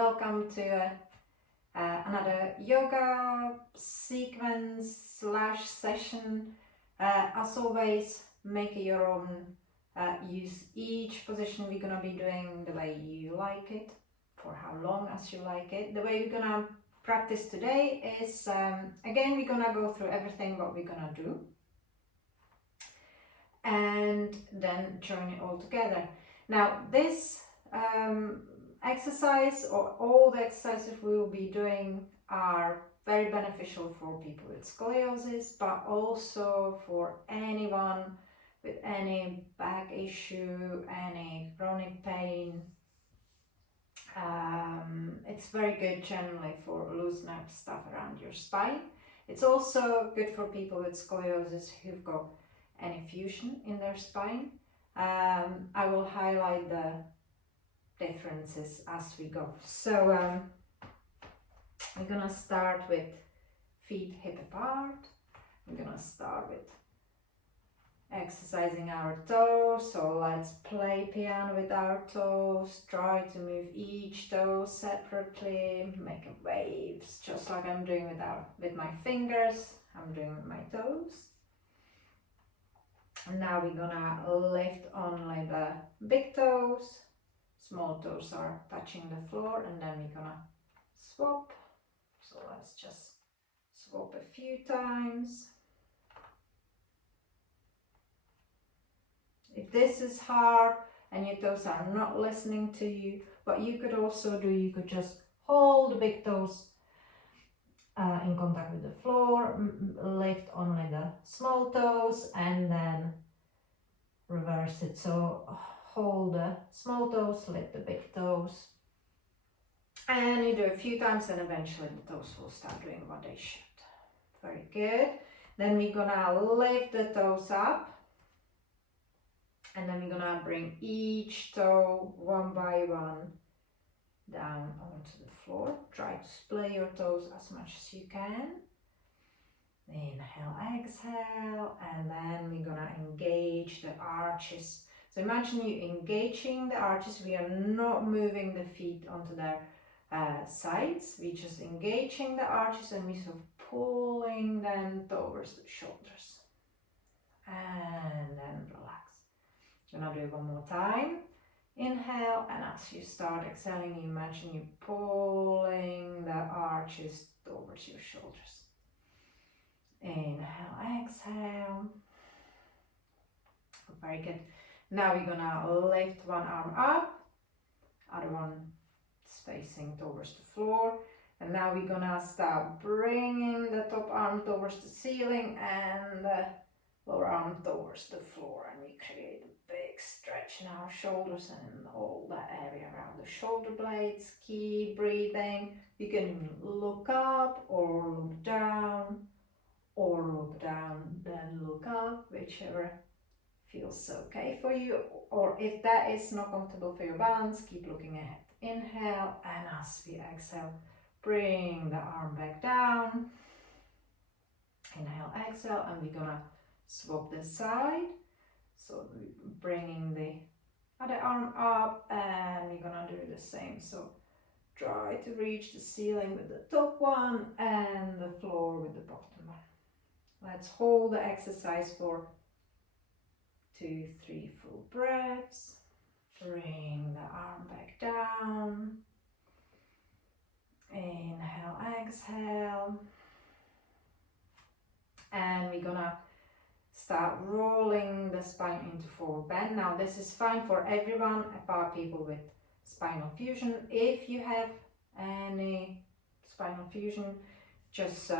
welcome to another yoga sequence slash session. As always, make it your own. Use each position we're gonna be doing the way you like it, for how long as you like it. The way we're gonna practice today is, again, we're gonna go through everything what we're gonna do and then join it all together. Now this exercise, or all the exercises we will be doing, are very beneficial for people with scoliosis, but also for anyone with any back issue, any chronic pain. It's very good generally for loosening up stuff around your spine. It's also good for people with scoliosis who've got any fusion in their spine. I will highlight the differences as we go. So we're gonna start with feet hip apart. We're gonna start with exercising our toes. So let's play piano with our toes. Try to move each toe separately, making waves, just like I'm doing with my fingers. I'm doing with my toes. And now we're gonna lift only the big toes. Small toes are touching the floor, and then we're gonna swap. So let's just swap a few times. If this is hard and your toes are not listening to you, what you could also do, you could just hold the big toes in contact with the floor, lift only the small toes, and then reverse it. So hold the small toes, lift the big toes, and you do a few times, and eventually the toes will start doing what they should. Very good. Then we're gonna lift the toes up, and then we're gonna bring each toe one by one down onto the floor. Try to splay your toes as much as you can. Inhale, exhale, and then we're gonna engage the arches. So imagine you engaging the arches. We are not moving the feet onto their sides. We're just engaging the arches, and we're sort of pulling them towards the shoulders. And then relax. Gonna do it one more time. Inhale, and as you start exhaling, you imagine you pulling the arches towards your shoulders. Inhale, exhale. Very good. Now we're gonna lift one arm up, other one is facing towards the floor, and now we're gonna start bringing the top arm towards the ceiling and the lower arm towards the floor, and we create a big stretch in our shoulders and in all the area around the shoulder blades. Keep breathing. You can look up or look down, or look down then look up, whichever feels okay for you. Or if that is not comfortable for your balance, keep looking ahead. Inhale, and as we exhale, bring the arm back down. Inhale, exhale, and we're gonna swap the side. So bringing the other arm up, and we're gonna do the same. So try to reach the ceiling with the top one and the floor with the bottom one. Let's hold the exercise for 2-3 full breaths. Bring the arm back down. Inhale, exhale. And we're gonna start rolling the spine into forward bend. Now this is fine for everyone apart people with spinal fusion. If you have any spinal fusion, just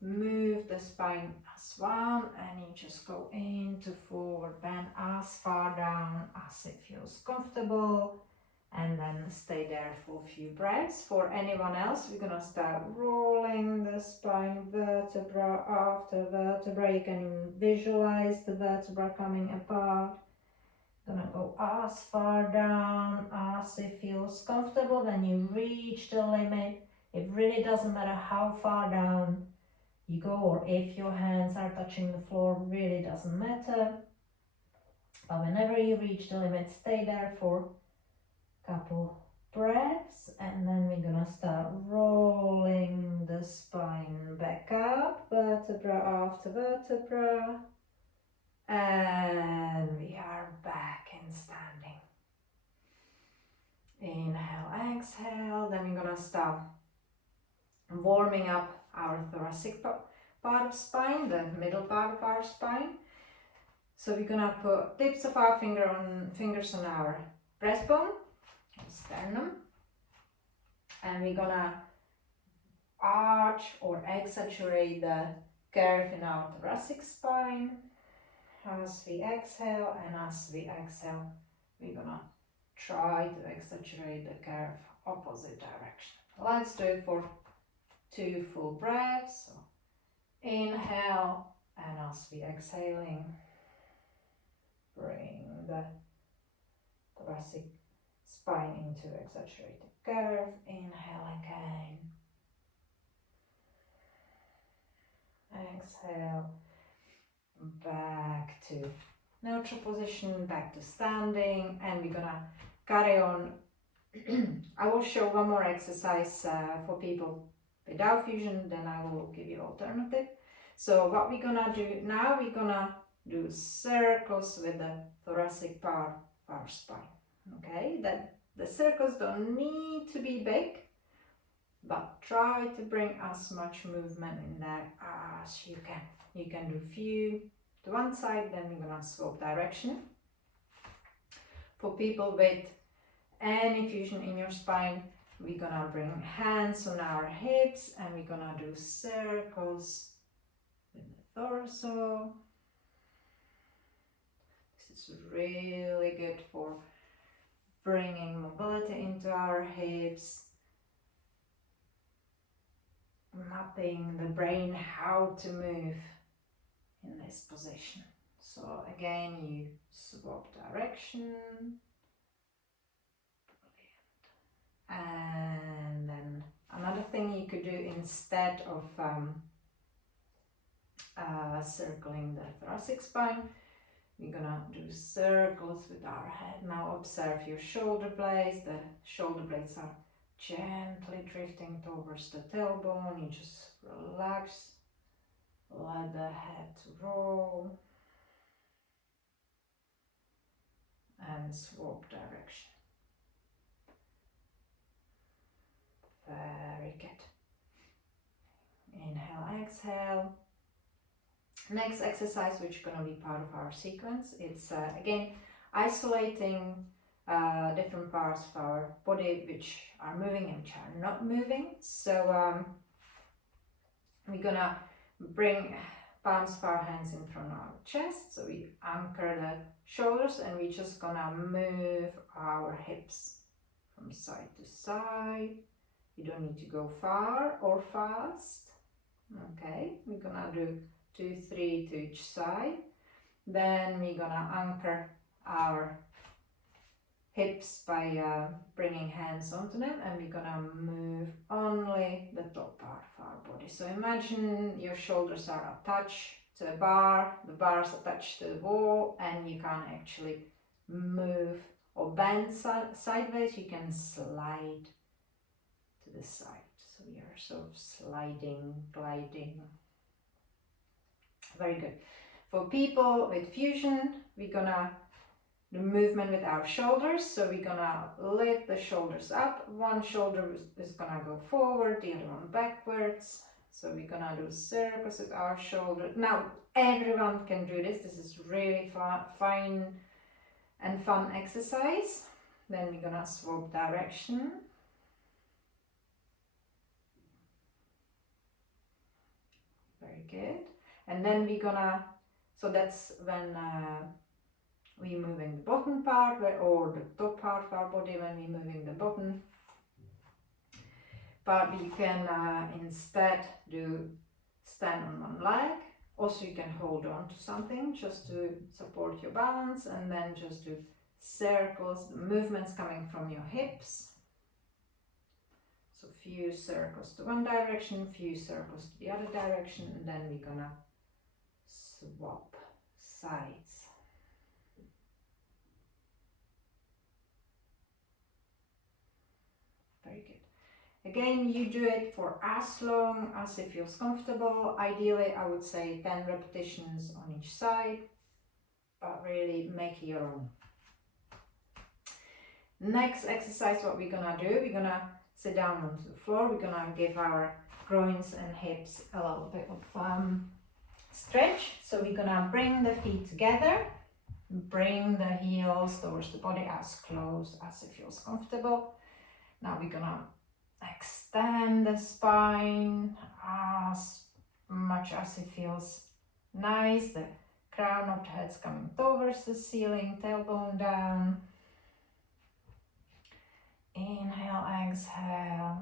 move the spine as one, and you just go into forward bend as far down as it feels comfortable, and then stay there for a few breaths. For anyone else, we're gonna start rolling the spine vertebra after vertebra. You can visualize the vertebra coming apart. Gonna go as far down as it feels comfortable. Then you reach the limit. It really doesn't matter how far down you go, or if your hands are touching the floor, really doesn't matter. But whenever you reach the limit, stay there for a couple breaths, and then we're the vertebra, and we are back in standing. Inhale, exhale, then we're gonna start warming up our thoracic part of spine, the middle part of our spine. So we're gonna put tips of our fingers on our breastbone, sternum, and we're gonna arch or exaggerate the curve in our thoracic spine as we exhale, and as we exhale, we're gonna try to exaggerate the curve opposite direction. Let's do it for 2 full breaths. So inhale, and as we exhaling, bring the thoracic spine into exaggerated curve. Inhale again. Exhale. Back to neutral position, back to standing, and we're gonna carry on. I will show one more exercise for people without fusion, then I will give you alternative. So what we're gonna do now, we're gonna do circles with the thoracic part of our spine. Okay, that the circles don't need to be big, but try to bring as much movement in there as you can. You can do few to one side, then we're gonna swap direction. For people with any fusion in your spine, we're gonna bring hands on our hips, and we're gonna do circles with the torso. This is really good for bringing mobility into our hips, mapping the brain how to move in this position. So again, you swap direction, and then another thing you could do instead of circling the thoracic spine, we're gonna do circles with our head. Now observe your shoulder blades. The shoulder blades are gently drifting towards the tailbone. You just relax, let the head roll, and swap direction. Very good. Inhale, exhale. Next exercise, which is going to be part of our sequence, it's again isolating different parts of our body which are moving and which are not moving. So we're gonna bring palms of our hands in front of our chest, so we anchor the shoulders, and we're just gonna move our hips from side to side. You don't need to go far or fast. Okay, we're gonna do 2, 3 to each side. Then we're gonna anchor our hips by bringing hands onto them, and we're gonna move only the top part of our body. So imagine your shoulders are attached to a bar, the bar is attached to the wall, and you can't actually move or bend sideways. You can slide to the side. So we are sort of sliding, gliding. Very good. For people with fusion, we're gonna do movement with our shoulders. So we're gonna lift the shoulders up. One shoulder is gonna go forward, the other one backwards. So we're gonna do circles with our shoulder. Now everyone can do this. This is really fine and fun exercise. Then we're gonna swap direction. Very good. And then we're gonna, so that's when we're moving the bottom part or the top part of our body. When we're moving the bottom part, we can instead do stand on one leg. Also you can hold on to something just to support your balance, and then just do circles, the movements coming from your hips. So few circles to one direction, few circles to the other direction, and then we're gonna swap sides. Very good. Again, you do it for as long as it feels comfortable. Ideally, I would say 10 repetitions on each side, but really make it your own. Next exercise, what we're gonna do, we're gonna sit down onto the floor. We're gonna give our groins and hips a little bit of stretch. So we're gonna bring the feet together, bring the heels towards the body as close as it feels comfortable. Now we're gonna extend the spine as much as it feels nice. The crown of the head's coming towards the ceiling, tailbone down. Inhale, exhale.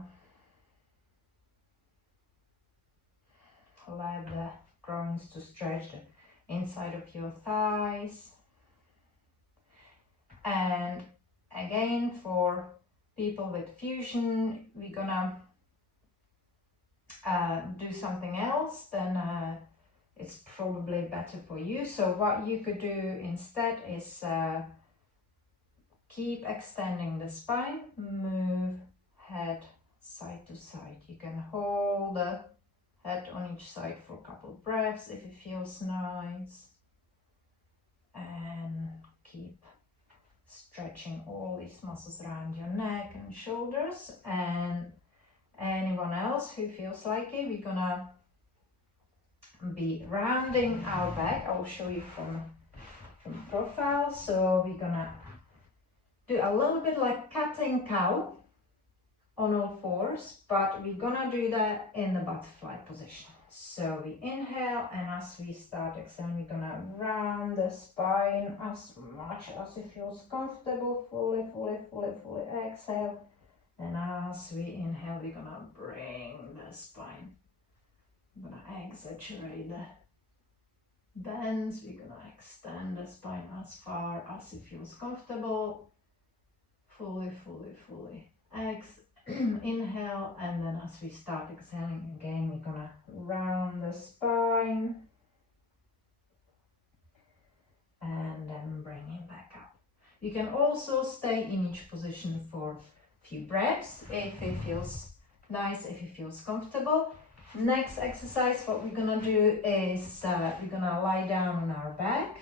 Let the groins to stretch the inside of your thighs. And again, for people with fusion, we're gonna do something else, then it's probably better for you. So what you could do instead is keep extending the spine, move head side to side. You can hold the head on each side for a couple of breaths if it feels nice. And keep stretching all these muscles around your neck and shoulders. And anyone else who feels like it, we're gonna be rounding our back. I'll show you from profile. So we're gonna do a little bit like cat and cow on all fours, but we're gonna do that in the butterfly position. So we inhale, and as we start exhaling, we're gonna round the spine as much as it feels comfortable. Fully exhale. And as we inhale, we're gonna bring the spine. We're gonna exaggerate the bends. We're gonna extend the spine as far as it feels comfortable. Fully inhale, and then as we start exhaling again, we're gonna round the spine and then bring it back up. You can also stay in each position for a few breaths if it feels nice, if it feels comfortable. Next exercise, what we're gonna do is we're gonna lie down on our back.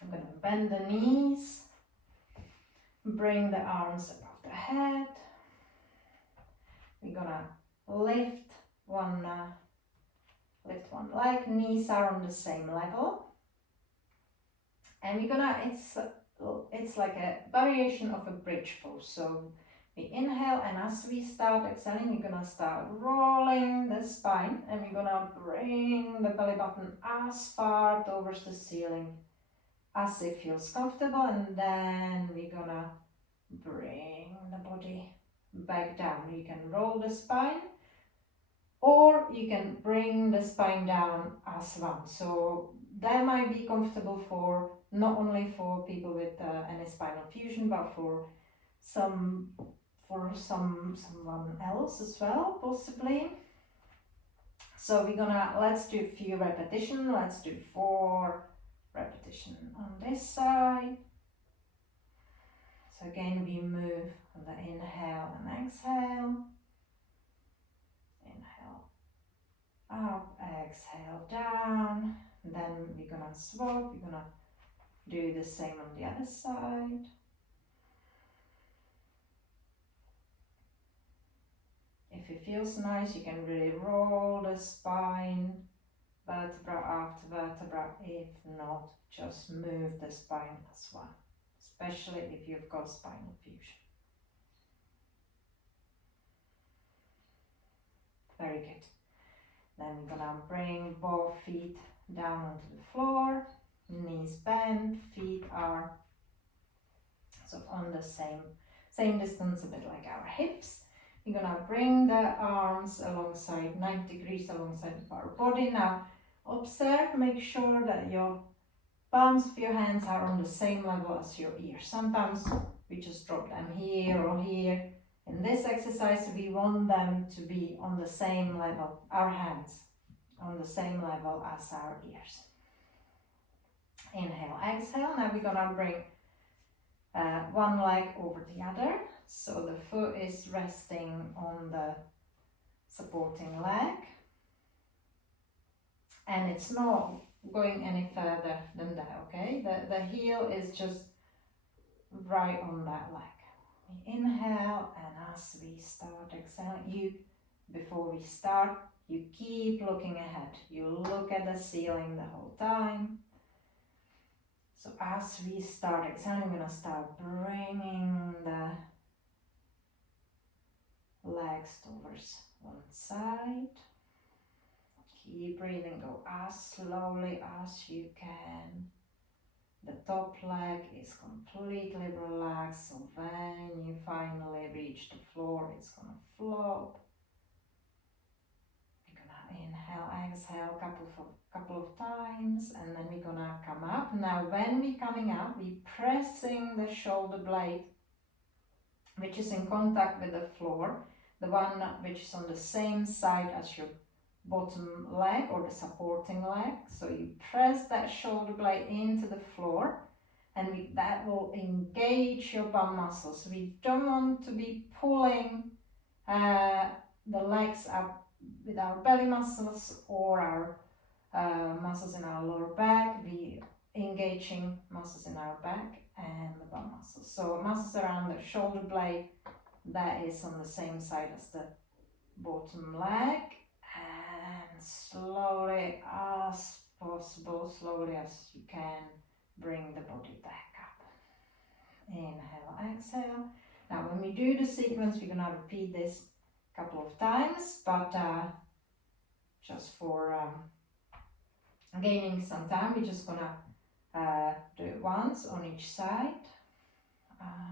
I'm gonna bend the knees, bring the arms above the head. We're gonna lift one leg, knees are on the same level. And we're gonna, it's like a variation of a bridge pose. So we inhale, and as we start exhaling, we're gonna start rolling the spine, and we're gonna bring the belly button as far towards the ceiling as it feels comfortable, and then we're gonna bring the body back down. You can roll the spine, or you can bring the spine down as one. So that might be comfortable for not only for people with any spinal fusion, but for someone else as well, possibly. So let's do a few repetitions. Let's do 4 repetitions on this side. So again, we move on the inhale and exhale. Inhale up, exhale down. And then we're gonna swap. We're gonna do the same on the other side. If it feels nice, you can really roll the spine, vertebra after vertebra. If not, just move the spine as one, especially if you've got spinal fusion. Very good. Then we're gonna bring both feet down onto the floor, knees bent, feet are sort of on the same distance, a bit like our hips. We're gonna bring the arms alongside 90 degrees alongside of our body. Now observe, make sure that your palms of your hands are on the same level as your ears. Sometimes we just drop them here or here. In this exercise, we want them to be on the same level, our hands on the same level as our ears. Inhale, exhale. Now we're gonna bring one leg over the other. So the foot is resting on the supporting leg. And it's not going any further than that, okay? The heel is just right on that leg. We inhale, and as we start exhaling, before we start, you keep looking ahead. You look at the ceiling the whole time. So as we start exhaling, we're gonna start bringing the legs towards one side. Keep breathing, go as slowly as you can. The top leg is completely relaxed, so when you finally reach the floor, it's gonna flop. You're gonna inhale, exhale a couple of times, and then we're gonna come up. Now when we're coming up, we're pressing the shoulder blade, which is in contact with the floor, the one which is on the same side as your bottom leg or the supporting leg. So you press that shoulder blade into the floor, and that will engage your bum muscles. We don't want to be pulling the legs up with our belly muscles or our muscles in our lower back. We engaging muscles in our back and the bum muscles. So muscles around the shoulder blade, that is on the same side as the bottom leg. And slowly as possible, slowly as you can, bring the body back up. Inhale, exhale. Now when we do the sequence, we're gonna repeat this a couple of times, but just for gaining some time, we're just gonna do it once on each side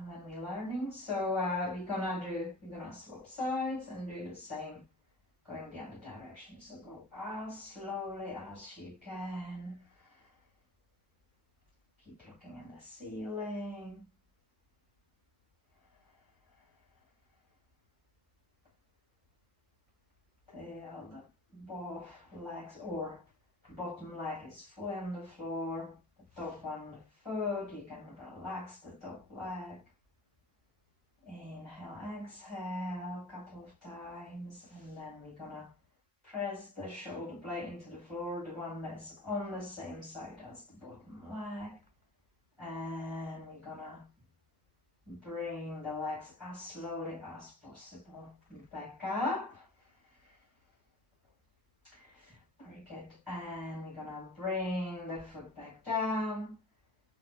when we're learning. So we're gonna swap sides and do the same going the other direction. So go as slowly as you can. Keep looking at the ceiling. Till the both legs or bottom leg is fully on the floor. The top one, the foot, you can relax the top leg. Inhale, exhale a couple of times, and then we're gonna press the shoulder blade into the floor, the one that's on the same side as the bottom leg, and we're gonna bring the legs as slowly as possible back up. Very good. And we're gonna bring the foot back down.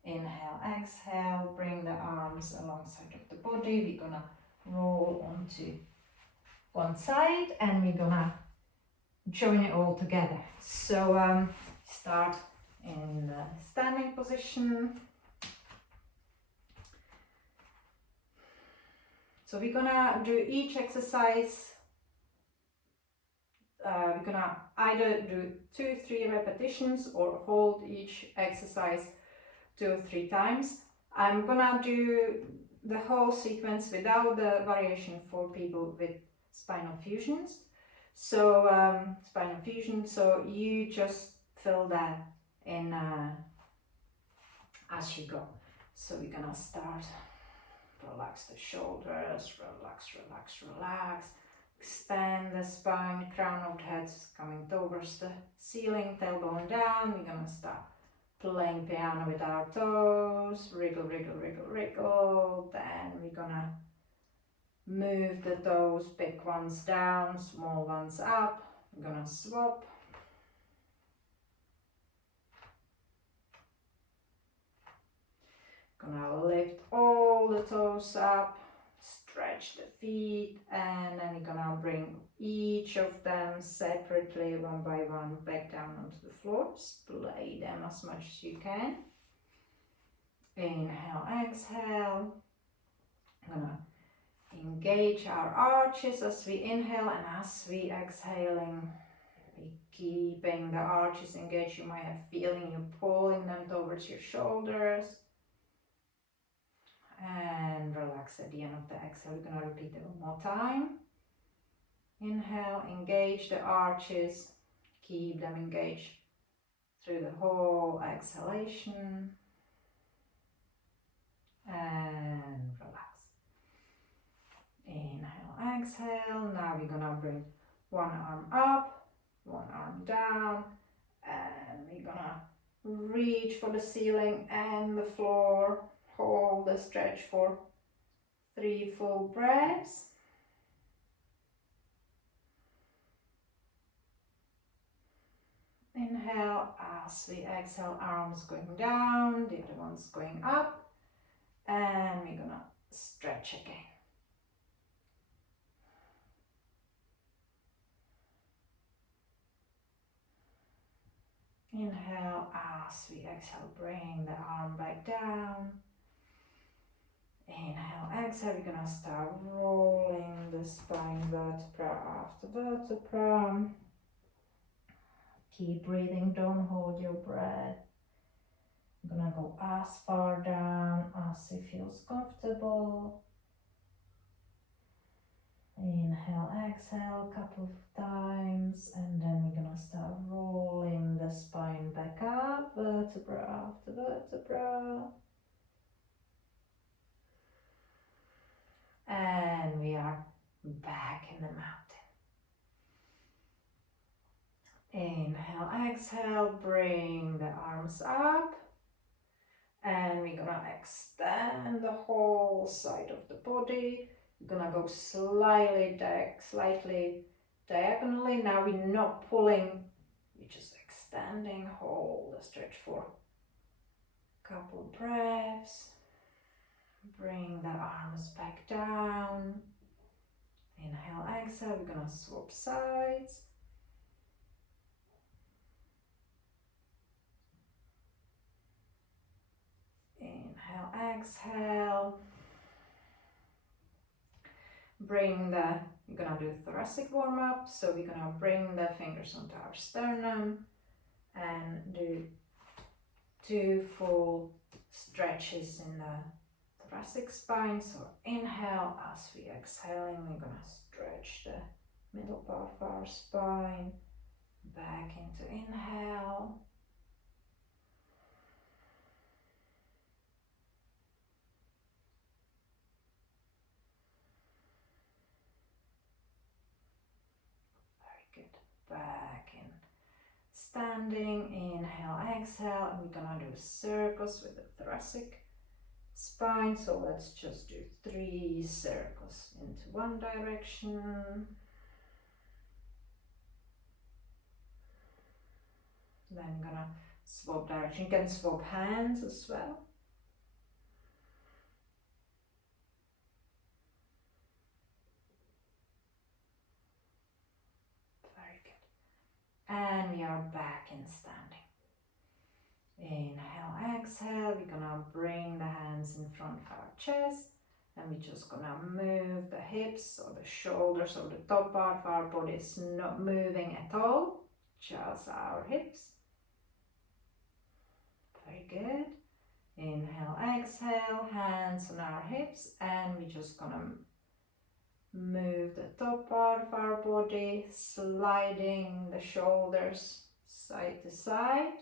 Inhale, exhale, bring the arms alongside of the body. We're gonna roll onto one side and we're gonna join it all together. So start in the standing position. So we're gonna do each exercise. We're gonna either do 2-3 repetitions or hold each exercise 2 or 3 times. I'm gonna do the whole sequence without the variation for people with spinal fusions. So spinal fusion, so you just fill that in as you go. So we're gonna start, relax the shoulders, relax, relax, relax. Expand the spine, crown of the head coming towards the ceiling, tailbone down. We're gonna start playing piano with our toes, wriggle, wriggle, wriggle, wriggle. Then we're gonna move the toes, big ones down, small ones up. We're gonna swap. Gonna lift all the toes up. Stretch the feet, and then we're gonna bring each of them separately, one by one, back down onto the floor. Splay them as much as you can. Inhale, exhale. I'm gonna engage our arches as we inhale, and as we exhaling, we keeping the arches engaged. You might have feeling you pulling them towards your shoulders. And relax at the end of the exhale. We're going to repeat it one more time. Inhale, engage the arches, keep them engaged through the whole exhalation, and relax. Inhale, exhale. Now we're gonna bring one arm up, one arm down, and we're gonna reach for the ceiling and the floor. Hold the stretch for 3 full breaths. Inhale as we exhale, arms going down, the other one's going up, and we're gonna stretch again. Inhale as we exhale, bring the arm back down. Inhale, exhale, we're gonna start rolling the spine vertebra after vertebra. Keep breathing, don't hold your breath. I'm gonna go as far down as it feels comfortable. Inhale, exhale a couple of times, and then we're gonna start rolling the spine back up, vertebra after vertebra. And we are back in the mountain. Inhale, exhale, bring the arms up. And we're gonna extend the whole side of the body. We're gonna go slightly diagonally. Now we're not pulling, we're just extending. Hold the stretch for a couple breaths. Bring the arms back down. Inhale, exhale, we're gonna swap sides. Inhale, exhale. We're gonna do thoracic warm up. So we're gonna bring the fingers onto our sternum and do 2 full stretches in the thoracic spine. So inhale, as we exhaling, we're gonna stretch the middle part of our spine. Back into inhale. Back in standing, inhale, exhale, and we're gonna do circles with the thoracic spine. So let's just do 3 circles into one direction. Then I'm gonna swap direction. You can swap hands as well. And we are back in standing. Inhale, exhale. We're gonna bring the hands in front of our chest, and we're just gonna move the hips or the shoulders or the top part of our body is not moving at all, just our hips. Very good. Inhale, exhale, hands on our hips, and we're just gonna move the top part of our body, sliding the shoulders side to side.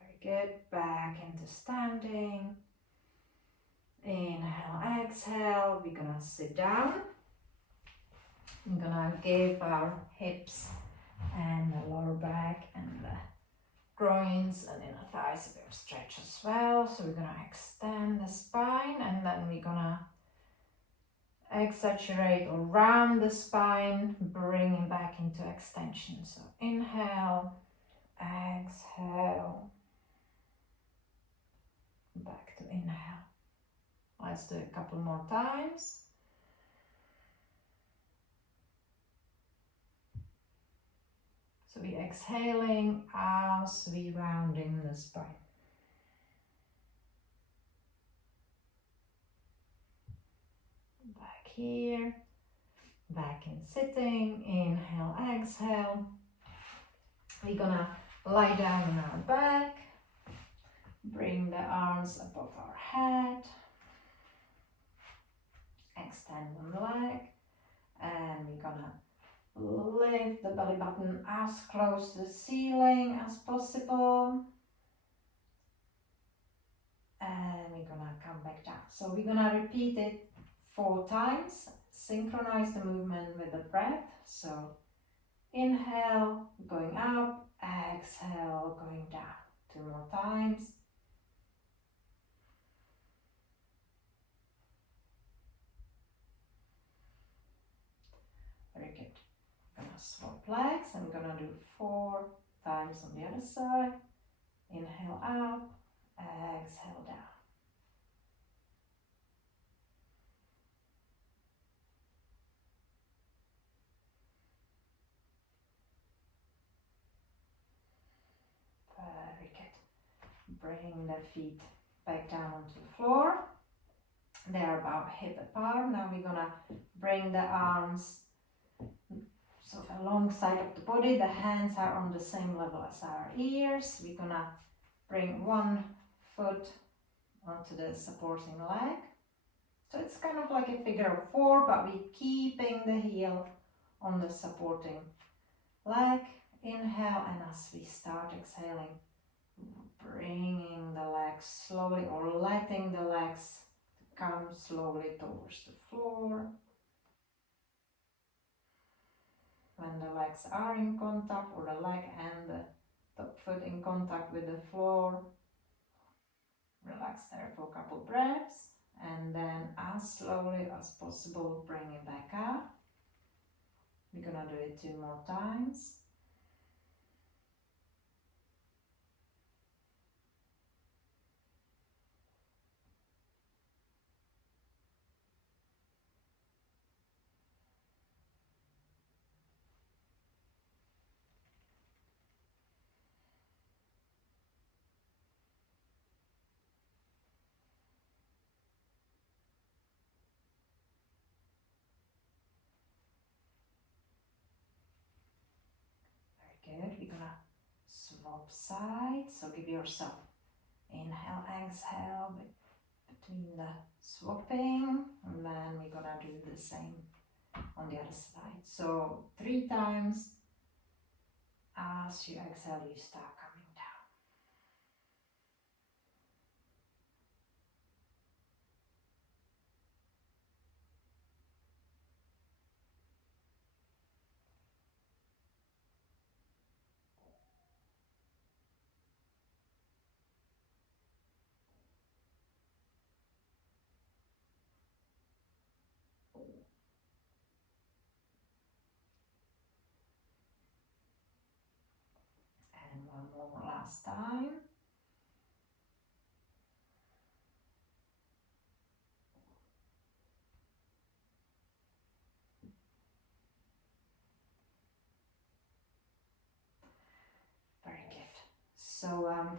Very good. Back into standing. Inhale, exhale. We're gonna sit down. I'm gonna give our hips and the lower back and the groins and inner thighs a bit of stretch as well. So we're gonna extend the spine, and then we're gonna exaggerate or round the spine, bringing back into extension. So inhale, exhale, back to inhale. Let's do it a couple more times. So we're exhaling as we rounding the spine. Back here, back in sitting, inhale, exhale. We're gonna lie down on our back, bring the arms above our head, extend one leg, and we're gonna lift the belly button as close to the ceiling as possible. and we're gonna come back down. So we're gonna repeat it 4 times. Synchronize the movement with the breath. So inhale, going up, exhale, going down. 2 more times. Very good. I'm gonna swap legs. I'm gonna do 4 times on the other side. Inhale up, exhale down. Very good. Bring the feet back down onto the floor. They're about hip apart. Now we're gonna bring the arms sort of alongside of the body. The hands are on the same level as our ears. We're gonna bring one foot onto the supporting leg. So it's kind of like a figure of 4, but we're keeping the heel on the supporting leg. Inhale, and as we start exhaling, bringing the legs slowly, or letting the legs come slowly towards the floor. When the legs are in contact, or the leg and the top foot in contact with the floor, relax there for a couple breaths, and then as slowly as possible bring it back up. We're gonna do it 2 more times. Good. We're gonna swap sides. So give yourself inhale, exhale between the swapping, and then we're gonna do the same on the other side. So 3 times. As you exhale, you start coming down. And one more last time. Very good. So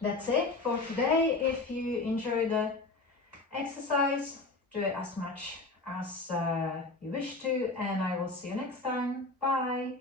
that's it for today. If you enjoy the exercise, do it as much as you wish to, and I will see you next time. Bye.